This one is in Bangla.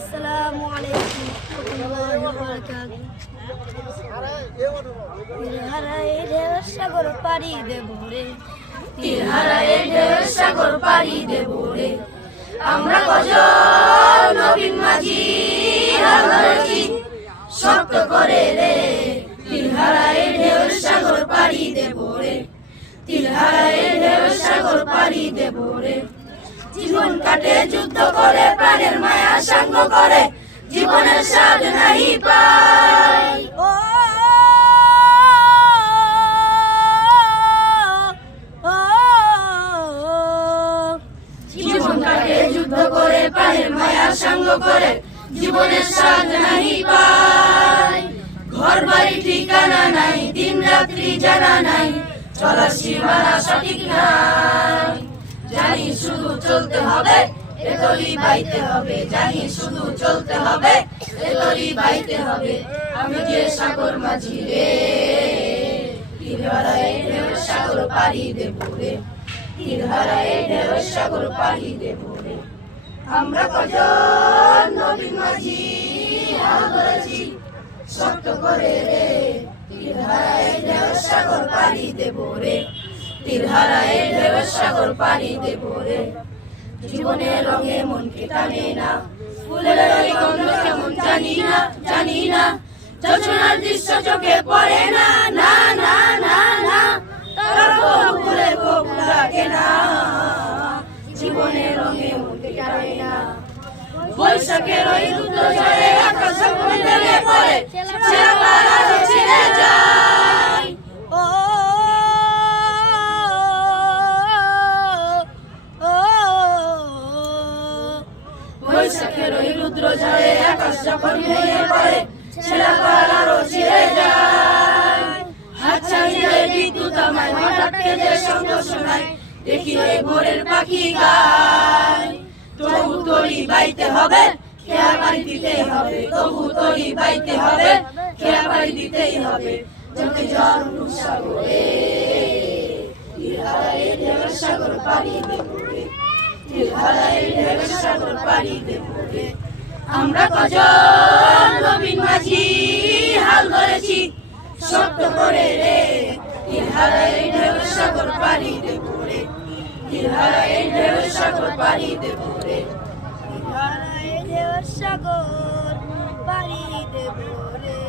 আসসালামু আলাইকুম হারাই ঢেউ সাগর পাড়ি দেব রে। হারায় ঢেউ সাগর পাড়ি দেব রে। আমরা কজন নবীন মাঝি হাল শক্ত করে রে। তিলহারায় ঢেউ সাগর পাড়ি দেব রে। তিলহারায় ঢেউ সাগর পাড়ি দেব রে। জীবন কাটে, যুদ্ধ করে, প্রাণের মায়া সাঙ্গ করে, জীবনের স্বাদ জীবন কাটে, যুদ্ধ করে সাঙ্গ করে ঠিকানা নাই জানা নাই, চলার সীমানা সঠিক নাই। জানি শুধু চলতে হবে এতলি বাইতে হবে। জানি শুধু চলতে হবে এতলি বাইতে হবে। আমি যে সাগর মাঝি রে সাগর পাড়ি দেব রে। তীরহারায় ঢেউ সাগর পাড়ি দেব রে। আমরা কজন মাঝি শক্ত করে রে। তীরহারায় সাগর পাড়ি দেব রে। তীরহারায় সাগর পাড়ি দেব রে। জীবনের রঙে মনকে টানে না। ফুলের ওই গন্ধ কেমন জানি না জানি না। যোজনার দৃশ্য চোখে পড়ে না না না না না। তার ফুলে খুব লাগে না। জীবনের রঙে মনকে টানে না। বৈশাখের ওই রুদ্র বৈশাখের ওই রুদ্র ঝড়ে আকাশ যখন ভেঙে পড়ে ছেঁড়া পাড়ারও ছিঁড়ে যায়। হাত ছাড়িয়ে বিদ্যুৎ আমায় হঠাৎ কেঁদে সঙ্গ শোনায় দেখি ওই ভোরের পাখি গায়। তবু তরি বাইতে হবে, খেয়া বাড়ি দিতেই হবে। তবু তরি বাইতে হবে, খেয়া বাড়ি দিতেই হবে। চোখে জল সাগরে হারায় ঢেউ সাগর পাড়ি দেবো রে। হারায় ঢেউ সাগর পাড়ি আমরা কজন নবীন মাঝি হাল ধরেছি? শক্ত করে রে হারায় ঢেউ সাগর পাড়ি। দেবো রে হারায় ঢেউ সাগর পাড়ি। দেবো রে হারাই ঢেউ সাগর পাড়ি। দেব রে